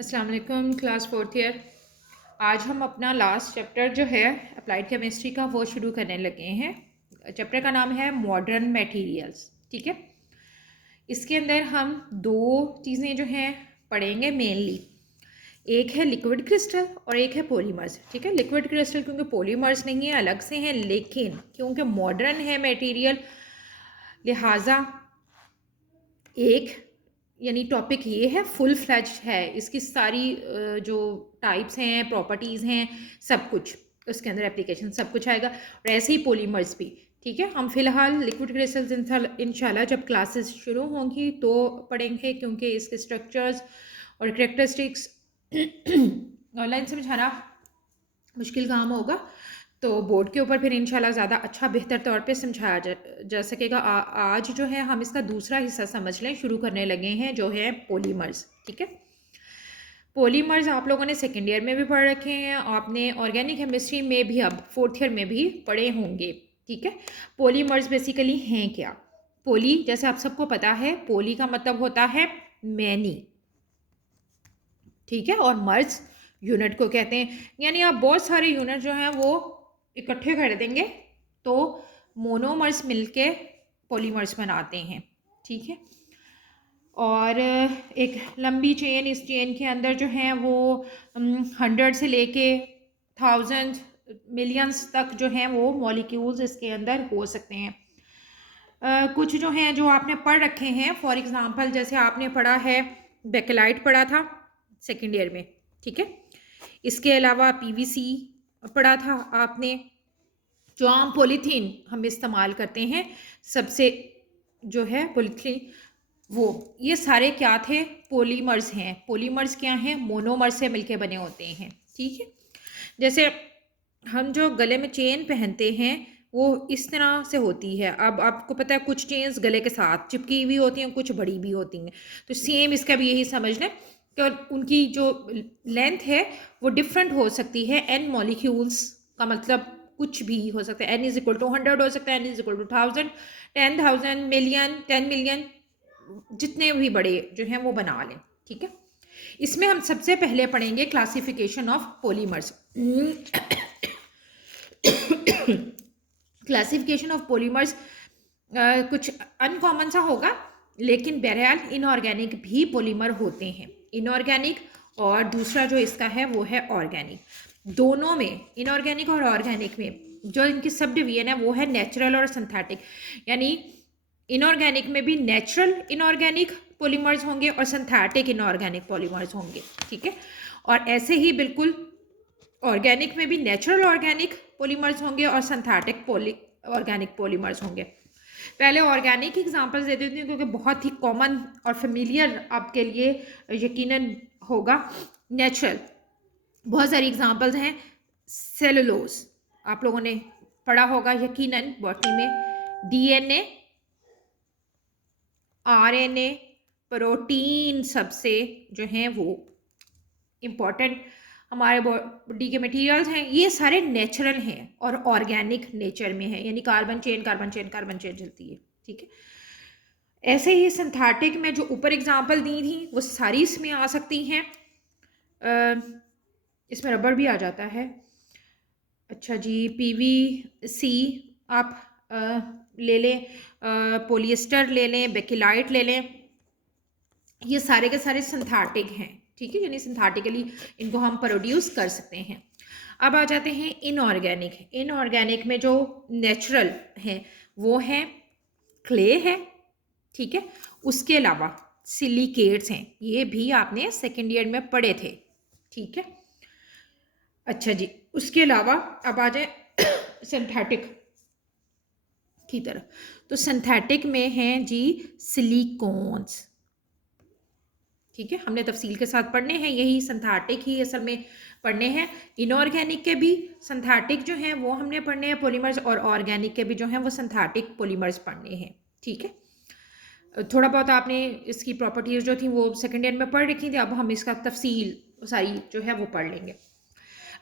अस्सलाम वालेकुम class fourth year. आज हम अपना लास्ट चैप्टर जो है अप्लाइड केमिस्ट्री का वो शुरू करने लगे हैं। चैप्टर का नाम है मॉडर्न मटेरियल्स। ठीक है, इसके अंदर हम दो चीज़ें जो हैं पढ़ेंगे मेनली। एक है लिक्विड क्रिस्टल और एक है पॉलीमर्स। ठीक है, लिक्विड क्रिस्टल क्योंकि पॉलीमर्स नहीं है, अलग से हैं, लेकिन क्योंकि मॉडर्न है मटेरियल लिहाजा एक यानी टॉपिक ये है, फुल फ्लैज है, इसकी सारी जो टाइप्स हैं, प्रॉपर्टीज़ हैं, सब कुछ उसके अंदर एप्लीकेशन सब कुछ आएगा। और ऐसे ही पॉलीमर्स भी। ठीक है, हम फिलहाल लिक्विड क्रिस्टल्स इंशाल्लाह जब क्लासेस शुरू होंगी तो पढ़ेंगे, क्योंकि इसके स्ट्रक्चर्स और करेक्टरिस्टिक्स ऑनलाइन समझाना मुश्किल काम होगा, तो बोर्ड के ऊपर फिर इंशाल्लाह ज़्यादा अच्छा बेहतर तौर पे समझाया जा सकेगा। आज जो है हम इसका दूसरा हिस्सा समझ लें, शुरू करने लगे हैं, जो है पॉलीमर्स। ठीक है, पॉलीमर्स आप लोगों ने सेकेंड ईयर में भी पढ़ रखे हैं, आपने ऑर्गेनिक केमिस्ट्री में भी अब फोर्थ ईयर में भी पढ़े होंगे। ठीक है, पॉलीमर्स बेसिकली हैं क्या? पोली जैसे आप सबको पता है, पोली का मतलब होता है मैनी। ठीक है, और मर्ज यूनिट को कहते हैं, यानी आप बहुत सारे यूनिट जो हैं वो इकट्ठे कर देंगे तो मोनोमर्स मिलके पॉलीमर्स बनाते हैं। ठीक है, और एक लंबी चेन, इस चेन के अंदर जो है वो 100 से लेके 1000 मिलियंस तक जो हैं वो मॉलिक्यूल्स इसके अंदर हो सकते हैं। कुछ जो हैं जो आपने पढ़ रखे हैं, फॉर एग्जांपल जैसे आपने पढ़ा है, बेकेलाइट पढ़ा था सेकेंड ईयर में। ठीक है, इसके अलावा पीवीसी पढ़ा था आपने, जो आम पॉलीथीन हम इस्तेमाल करते हैं, सबसे जो है पॉलीथीन, वो ये सारे क्या थे? पॉलीमर्स हैं। पॉलीमर्स क्या हैं? मोनोमर से मिलके बने होते हैं। ठीक है, जैसे हम जो गले में चेन पहनते हैं वो इस तरह से होती है। अब आपको पता है कुछ चेन्स गले के साथ चिपकी हुई होती हैं, कुछ बड़ी भी होती हैं, तो सेम इसका भी यही समझ लें कि उनकी जो लेंथ है वो डिफरेंट हो सकती है। एन मॉलिक्यूल्स का मतलब कुछ भी हो सकता है, एन इज इक्वल टू 100 हो सकता है, N is equal to 1000, 10,000, million, 10 million, जितने भी बड़े जो हैं वो बना लें। ठीक है, इसमें हम सबसे पहले पढ़ेंगे classification of polymers. Classification of polymers कुछ अनकॉमन सा होगा, लेकिन बहरहाल इनऑर्गेनिक भी पॉलीमर होते हैं। इनऑर्गेनिक और दूसरा जो इसका है वो है ऑर्गेनिक। दोनों में, इनऑर्गेनिक और ऑर्गेनिक में जो इनकी सब डिवीजन है वो है नेचुरल और सिंथेटिक। यानी इनऑर्गेनिक में भी नेचुरल इनऑर्गेनिक पॉलीमर्स होंगे और सिंथेटिक इनऑर्गेनिक पॉलीमर्स होंगे। ठीक है, और ऐसे ही बिल्कुल ऑर्गेनिक में भी नेचुरल ऑर्गेनिक पॉलीमर्स होंगे और सिंथेटिक ऑर्गेनिक पॉलीमर्स होंगे। पहले ऑर्गेनिक एग्जांपल्स दे देती हूँ क्योंकि बहुत ही कॉमन और फेमिलियर आपके लिए यकीनन होगा। नेचुरल बहुत सारी एग्जांपल्स हैं। सेलुलोज आप लोगों ने पढ़ा होगा यकीनन बॉटनी में। डीएनए, आरएनए, प्रोटीन सबसे जो हैं वो इम्पॉर्टेंट हमारे बॉडी के मटेरियल्स हैं, ये सारे नेचुरल हैं और ऑर्गेनिक नेचर में है, यानी carbon chain carbon chain carbon chain चलती है। ठीक है, ऐसे ही सिंथेटिक में जो ऊपर एग्जांपल दी थी वो सारी इसमें आ सकती हैं। इसमें रबड़ भी आ जाता है। अच्छा जी, पीवीसी आप ले लें, पॉलिएस्टर ले लें, बेकेलाइट ले लें, ये सारे के सारे सिंथेटिक हैं। ठीक है, यानी सिंथेटिकली इनको हम प्रोड्यूस कर सकते हैं। अब आ जाते हैं इनऑर्गेनिक। इनऑर्गेनिक में जो नेचुरल हैं वो हैं क्ले है। ठीक है, उसके अलावा सिलिकेट्स हैं, ये भी आपने सेकेंड ईयर में पढ़े थे। ठीक है, अच्छा जी, उसके अलावा अब आ जाए सिंथेटिक की तरफ। तो सिंथेटिक में हैं जी सिलिकॉन्स। ठीक है, हमने तफसील के साथ पढ़ने हैं, यही सिंथेटिक ही असल में पढ़ने हैं। इनऑर्गेनिक के भी सिंथेटिक जो हैं वो हमने पढ़ने हैं पॉलीमर्स, और ऑर्गेनिक के भी जो हैं वो सिंथेटिक पॉलीमर्स पढ़ने हैं। ठीक है, थोड़ा बहुत आपने इसकी प्रॉपर्टीज़ जो थी वो सेकेंड ईयर में पढ़ रखी थी, अब हम इसका तफसील सारी जो है वो पढ़ लेंगे।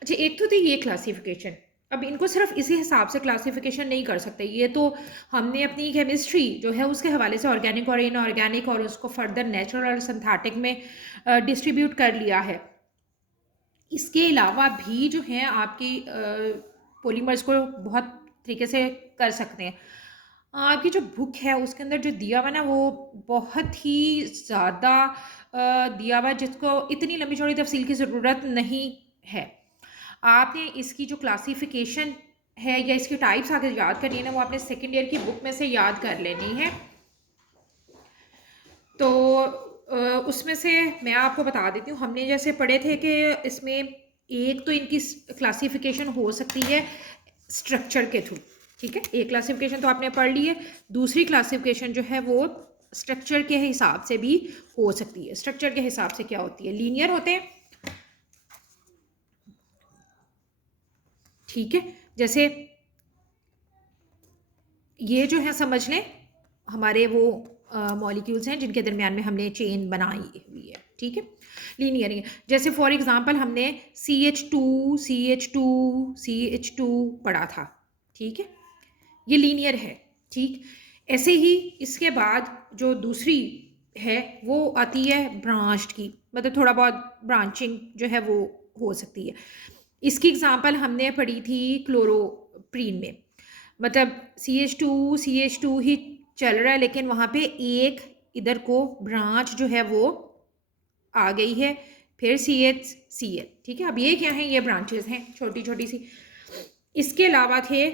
अच्छा, एक तो थी ये क्लासिफिकेशन, अब इनको सिर्फ इसी हिसाब से क्लासिफिकेशन नहीं कर सकते, ये तो हमने अपनी केमिस्ट्री जो है उसके हवाले से ऑर्गेनिक और इनऑर्गेनिक और उसको फर्दर नेचुरल और सिंथेटिक में डिस्ट्रीब्यूट कर लिया है। इसके अलावा भी जो है आपकी पॉलीमर्स को बहुत तरीके से कर सकते हैं। आपकी जो बुक है उसके अंदर जो दिया हुआ ना वो बहुत ही ज़्यादा दिया हुआ है, जिसको इतनी लंबी चौड़ी तफसील की ज़रूरत नहीं है। आपने इसकी जो क्लासिफिकेशन है या इसकी टाइप्स अगर याद करनी है ना, वो आपने सेकेंड ईयर की बुक में से याद कर लेनी है। तो उसमें से मैं आपको बता देती हूँ, हमने जैसे पढ़े थे कि इसमें एक तो इनकी क्लासिफिकेशन हो सकती है स्ट्रक्चर के थ्रू, ठीक है, एक क्लासिफिकेशन तो आपने पढ़ ली है। दूसरी क्लासिफिकेशन जो है वो स्ट्रक्चर के हिसाब से भी हो सकती है। स्ट्रक्चर के हिसाब से क्या होती है, लीनियर होते हैं, ठीक है। जैसे ये जो है समझ लें हमारे वो मॉलिक्यूल्स हैं जिनके दरमियान में हमने चेन बनाई हुई है, ठीक है, लीनियर है। जैसे फॉर एग्जांपल हमने CH2 पढ़ा था, ठीक है, ये लीनियर है, ठीक। ऐसे ही इसके बाद जो दूसरी है वो आती है ब्रांच्ड की, मतलब थोड़ा बहुत ब्रांचिंग जो है वो हो सकती है। इसकी एग्जांपल हमने पढ़ी थी क्लोरोप्रीन में, मतलब CH2 ही चल रहा है लेकिन वहाँ पे एक इधर को ब्रांच जो है वो आ गई है, फिर CH Cl, ठीक है। अब ये क्या है, ये ब्रांचेस हैं छोटी छोटी सी। इसके अलावा थे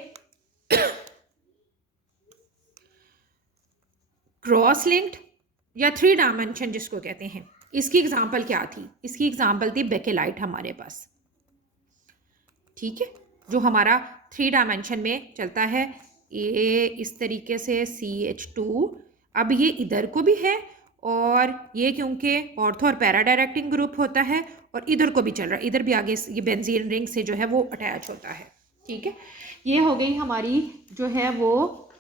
क्रॉस लिंक्ड या 3 डायमेंशन जिसको कहते हैं। इसकी एग्जांपल क्या थी, इसकी एग्जांपल थी बेकेलाइट हमारे पास, ठीक है, जो हमारा 3 डायमेंशन में चलता है। ये इस तरीके से CH2, अब ये इधर को भी है और ये क्योंकि ऑर्थो और पैरा डायरेक्टिंग ग्रुप होता है और इधर को भी चल रहा है, इधर भी आगे ये बेंजीन रिंग से जो है वो अटैच होता है, ठीक है। ये हो गई हमारी जो है वो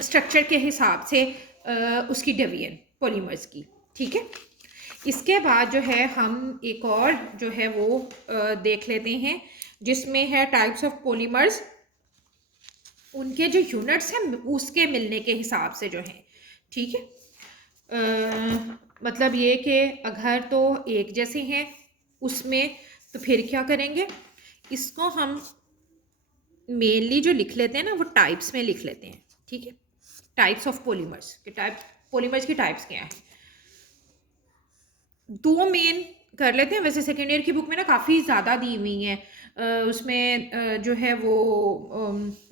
स्ट्रक्चर के हिसाब से उसकी डिवीजन पॉलीमर्स की, ठीक है। इसके बाद जो है हम एक और जो है वो देख लेते हैं जिसमें है टाइप्स ऑफ पॉलीमर्स, उनके जो यूनिट्स हैं उसके मिलने के हिसाब से जो है, ठीक है। मतलब ये कि अगर तो एक जैसे हैं उसमें तो फिर क्या करेंगे, इसको हम मेनली जो लिख लेते हैं ना वो टाइप्स में लिख लेते हैं, ठीक है। टाइप्स ऑफ पॉलीमर्स के पॉलीमर्स की टाइप्स क्या हैं, दो मेन कर लेते हैं। वैसे सेकेंड ईयर की बुक में ना काफ़ी ज़्यादा दी हुई हैं, उसमें जो है वो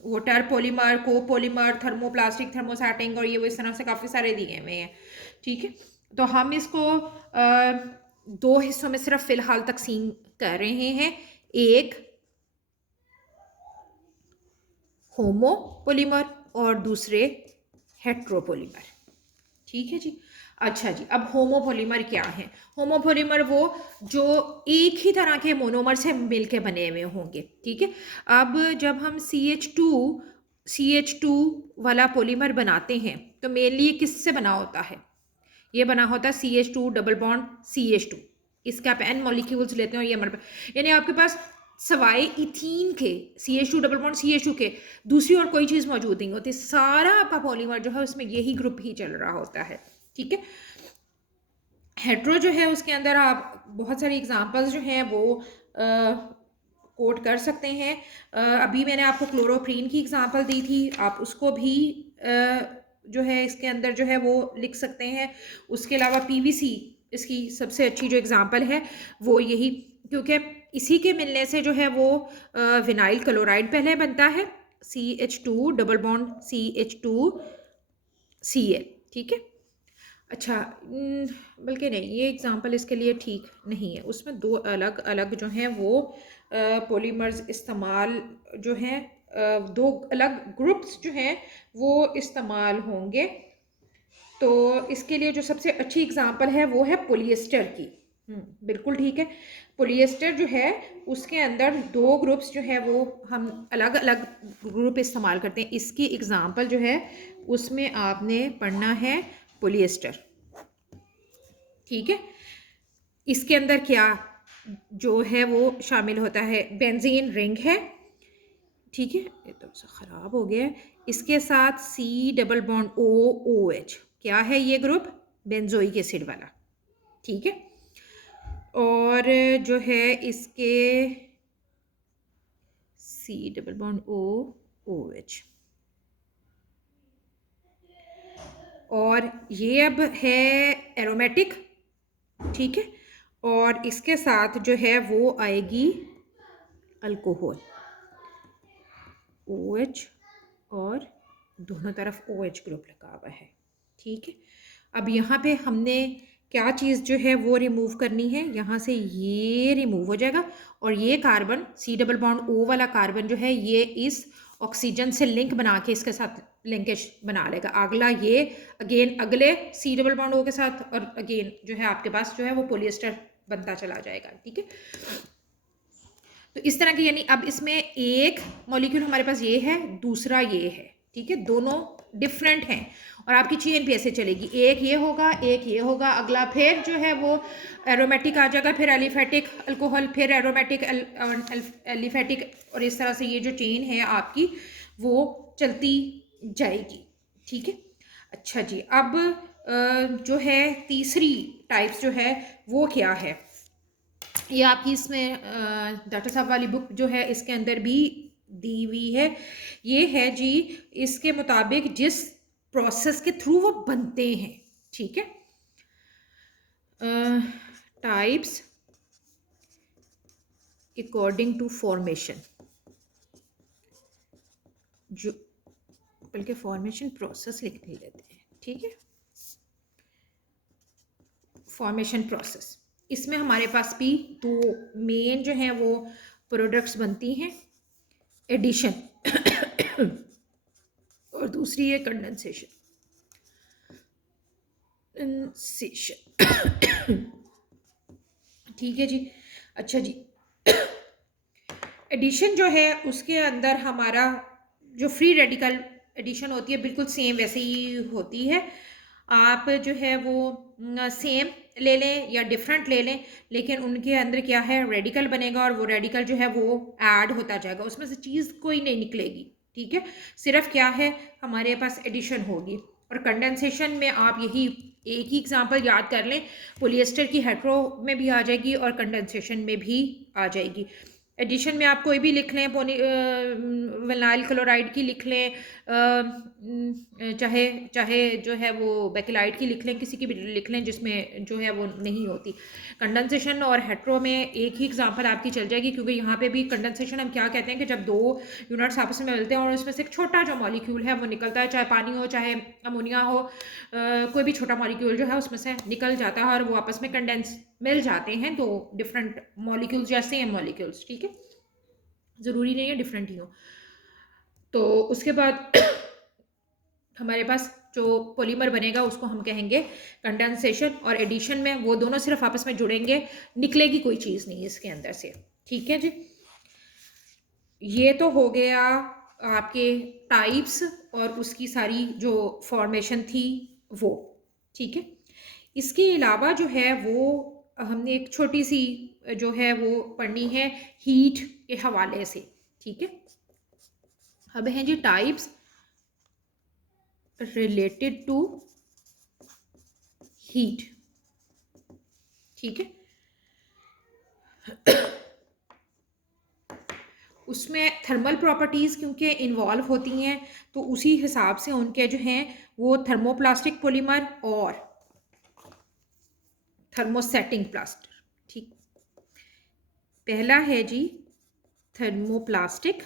वाटर पॉलीमर, को पॉलीमर, थर्मोप्लास्टिक, थर्मोसैटिंग और ये वो इस तरह से काफ़ी सारे दिए हुए हैं, ठीक है। तो हम इसको दो हिस्सों में सिर्फ फ़िलहाल तकसीम कर रहे हैं, एक होमो पॉलीमर और दूसरे हेट्रोपॉलीमर, ठीक है जी। अच्छा जी, अब होमोपॉलीमर क्या है, होमोपॉलीमर वो जो एक ही तरह के मोनोमर से मिलके बने हुए होंगे, ठीक है। अब जब हम CH2 वाला पॉलीमर बनाते हैं तो मेनली ये किससे बना होता है, ये बना होता है CH2 डबल बॉन्ड CH2, इसका आप N मॉलिक्यूल्स लेते हो, ये हमारे पास, यानी आपके पास सवाए इथीन के CH2 डबल बॉन्ड CH2 के दूसरी और कोई चीज़ मौजूद नहीं होती, सारा आपका पॉलीमर जो है उसमें यही ग्रुप ही चल रहा होता है, ठीक है। हेट्रो जो है उसके अंदर आप बहुत सारी एग्जांपल्स जो हैं वो कोट कर सकते हैं। अभी मैंने आपको क्लोरोप्रीन की एग्जांपल दी थी, आप उसको भी जो है इसके अंदर जो है वो लिख सकते हैं। उसके अलावा PVC इसकी सबसे अच्छी जो एग्जांपल है वो यही, क्योंकि इसी के मिलने से जो है वो विनाइल क्लोराइड पहले बनता है, CH2 डबल बॉन्ड CH2Cl, ठीक है। अच्छा, बल्कि नहीं, ये एग्जांपल इसके लिए ठीक नहीं है, उसमें दो अलग अलग जो हैं वो पॉलीमर्स इस्तेमाल जो हैं, दो अलग ग्रुप्स जो हैं वो इस्तेमाल होंगे। तो इसके लिए जो सबसे अच्छी एग्जांपल है वो है पॉलिएस्टर की, बिल्कुल ठीक है। पॉलिएस्टर जो है उसके अंदर दो ग्रुप्स जो है वो हम अलग अलग ग्रुप इस्तेमाल करते हैं। इसकी एग्जांपल जो है उसमें आपने पढ़ना है पॉलिएस्टर, ठीक है। इसके अंदर क्या जो है वो शामिल होता है। बेंजीन रिंग है, ठीक है, ये तो ख़राब हो गया है। इसके साथ C डबल बॉन्ड OOH, क्या है ये ग्रुप? बेंजोइक एसिड वाला, ठीक है। और जो है इसके C डबल बॉन्ड OOH, और ये अब है एरोमेटिक, ठीक है। और इसके साथ जो है वो आएगी अल्कोहल, OH, और दोनों तरफ OH ग्रुप लगा हुआ है, ठीक है। अब यहाँ पे हमने क्या चीज़ जो है वो रिमूव करनी है, यहाँ से ये रिमूव हो जाएगा, और ये carbon C double bond O वाला कार्बन जो है ये इस ऑक्सीजन से लिंक बना के इसके साथ लिंकेज बना लेगा। अगला ये अगेन अगले C डबल बॉन्ड O के साथ, और अगेन जो है आपके पास जो है वो पॉलिएस्टर बनता चला जाएगा, ठीक है। तो इस तरह की, यानी अब इसमें एक मॉलिक्यूल हमारे पास ये है, दूसरा ये है, ठीक है, दोनों डिफरेंट हैं, और आपकी चेन भी ऐसे चलेगी, एक ये होगा, एक ये होगा, अगला फिर जो है वो एरोमेटिक आ जाएगा, फिर एलिफेटिक अल्कोहल, फिर एरोमेटिक एलिफेटिक, और इस तरह से ये जो चेन है आपकी वो चलती जाएगी, ठीक है। अच्छा जी, अब जो है तीसरी टाइप्स जो है वो क्या है, ये आपकी इसमें डॉक्टर साहब वाली बुक जो है इसके अंदर भी दी हुई है। ये है जी, इसके मुताबिक जिस प्रोसेस के थ्रू वो बनते हैं, ठीक है। टाइप्स अकॉर्डिंग टू फॉर्मेशन, जो बल्कि फॉर्मेशन प्रोसेस लिख नहीं लेते हैं, ठीक है। फॉर्मेशन प्रोसेस, इसमें हमारे पास भी दो मेन जो हैं वो प्रोडक्ट्स बनती हैं, एडिशन और दूसरी है कंडेंसेशन। ठीक है जी। अच्छा जी, एडिशन जो है उसके अंदर हमारा जो फ्री रेडिकल एडिशन होती है बिल्कुल सेम वैसे ही होती है। आप जो है वो सेम ले लें या डिफरेंट ले लें, लेकिन उनके अंदर क्या है, रेडिकल बनेगा, और वो रेडिकल जो है वो ऐड होता जाएगा, उसमें से चीज़ कोई नहीं निकलेगी, ठीक है। सिर्फ क्या है, हमारे पास एडिशन होगी। और कंडेंसेशन में आप यही एक ही एग्जांपल याद कर लें, पॉलिएस्टर की हेट्रो में भी आ जाएगी और कंडेंसेशन में भी आ जाएगी। एडिशन में आप कोई भी लिख लें, विनाइल क्लोराइड की लिख लें, चाहे चाहे जो है वो बेकिलाइट की लिख लें, किसी की भी लिख लें जिसमें जो है वो नहीं होती। कंडेंसेशन और हेट्रो में एक ही एग्जांपल आपकी चल जाएगी, क्योंकि यहाँ पे भी कंडेंसेशन हम क्या कहते हैं कि जब दो यूनिट्स आपस में मिलते हैं और उसमें से एक छोटा जो मॉलिक्यूल है वो निकलता है, चाहे पानी हो चाहे अमोनिया हो, कोई भी छोटा मॉलिक्यूल जो है उसमें से निकल जाता है और वो आपस में कंडेंस मिल जाते हैं, दो डिफरेंट मॉलिक्यूल्स या सेम मॉलिक्यूल्स, ठीक है, ज़रूरी नहीं है डिफरेंट ही हो। तो उसके बाद हमारे पास जो पॉलीमर बनेगा उसको हम कहेंगे कंडेंसेशन, और एडिशन में वो दोनों सिर्फ आपस में जुड़ेंगे, निकलेगी कोई चीज़ नहीं इसके अंदर से, ठीक है जी। ये तो हो गया आपके टाइप्स और उसकी सारी जो फॉर्मेशन थी वो, ठीक है। इसके अलावा जो है वो हमने एक छोटी सी जो है वो पढ़नी है हीट के हवाले से, ठीक है। अब हैं जी टाइप्स रिलेटेड टू हीट, ठीक है। उसमें थर्मल प्रॉपर्टीज़ क्योंकि इन्वॉल्व होती हैं, तो उसी हिसाब से उनके जो हैं वो थर्मोप्लास्टिक पॉलीमर और थर्मोसेटिंग प्लास्टर, ठीक। पहला है जी thermoplastic,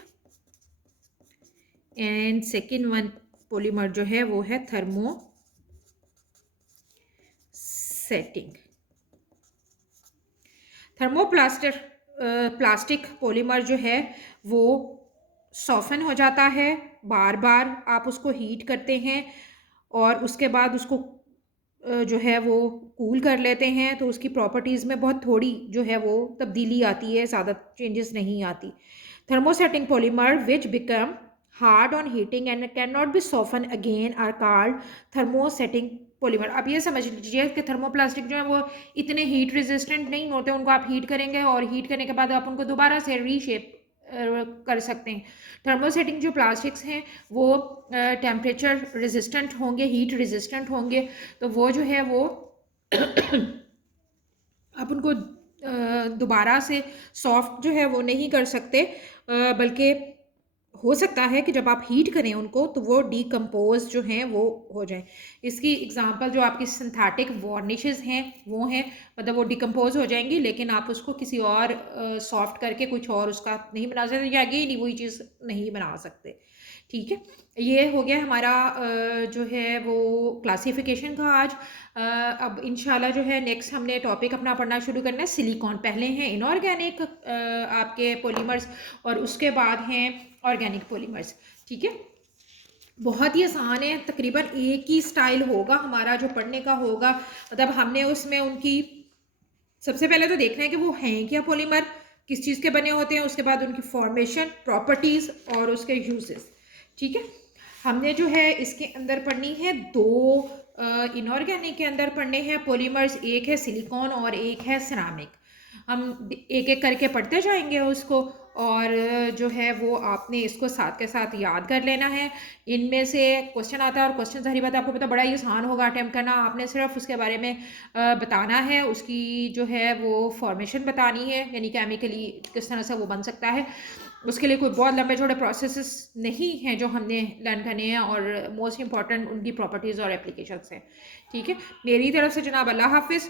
and second one polymer जो है वो है थर्मोसेटिंग। थर्मोप्लास्टर प्लास्टिक पॉलीमर जो है वो सॉफन हो जाता है, बार बार आप उसको हीट करते हैं और उसके बाद उसको जो है वो कूल कर लेते हैं, तो उसकी प्रॉपर्टीज़ में बहुत थोड़ी जो है वो तब्दीली आती है, ज़्यादा चेंजेस नहीं आती। Thermosetting polymer which become hard on heating and cannot be softened again are called thermosetting polymer. आप ये समझ लीजिए कि थर्मोप्लास्टिक जो है वो इतने हीट रेजिस्टेंट नहीं होते, उनको आप हीट करेंगे और हीट करने के बाद आप उनको दोबारा से रीशेप कर सकते हैं। थर्मोसेटिंग जो प्लास्टिक्स हैं वो टेम्परेचर रेजिस्टेंट होंगे, हीट रेजिस्टेंट होंगे, तो वो जो है वो आप उनको दोबारा से सॉफ्ट जो है वो नहीं कर सकते, बल्कि हो सकता है कि जब आप हीट करें उनको तो वो डीकम्पोज जो हैं वो हो जाए। इसकी एग्जांपल जो आपकी सिंथेटिक वार्निशेस हैं वो हैं, मतलब वो डिकम्पोज हो जाएंगी, लेकिन आप उसको किसी और सॉफ्ट करके कुछ और उसका नहीं बना सकते, या अगेन ही वही चीज़ नहीं बना सकते। ठीक है, ये हो गया हमारा जो है वो क्लासिफिकेशन का आज। अब इंशाल्लाह जो है नेक्स्ट हमने टॉपिक अपना पढ़ना शुरू करना है सिलिकॉन। पहले हैं इनऑर्गेनिक आपके पॉलीमर्स और उसके बाद हैं ऑर्गेनिक पॉलीमर्स। ठीक है, बहुत ही आसान है, तकरीबन एक ही स्टाइल होगा हमारा जो पढ़ने का होगा। मतलब हमने उसमें उनकी सबसे पहले तो देखना है कि वो हैं क्या पॉलीमर, किस चीज़ के बने होते हैं, उसके बाद उनकी फॉर्मेशन, प्रॉपर्टीज़ और उसके यूजेस। ठीक है, हमने जो है इसके अंदर पढ़नी है दो इनऑर्गेनिक के अंदर पढ़ने हैं पॉलीमर्स, एक है सिलिकॉन और एक है सिरामिक। हम एक एक करके पढ़ते जाएंगे उसको, और जो है वो आपने इसको साथ के साथ याद कर लेना है। इनमें से क्वेश्चन आता है और क्वेश्चन सारी बात आपको पता बड़ा ही आसान होगा अटैम्प्ट करना। आपने सिर्फ उसके बारे में बताना है, उसकी जो है वो फॉर्मेशन बतानी है, यानी केमिकली किस तरह से वो बन सकता है। उसके लिए कोई बहुत लंबे छोटे प्रोसेसेस नहीं हैं जो हमने लर्न करने हैं, और मोस्ट इंपॉर्टेंट उनकी प्रॉपर्टीज़ और एप्लीकेशंस हैं। ठीक है, मेरी तरफ से जनाब अल्लाह हाफिज़।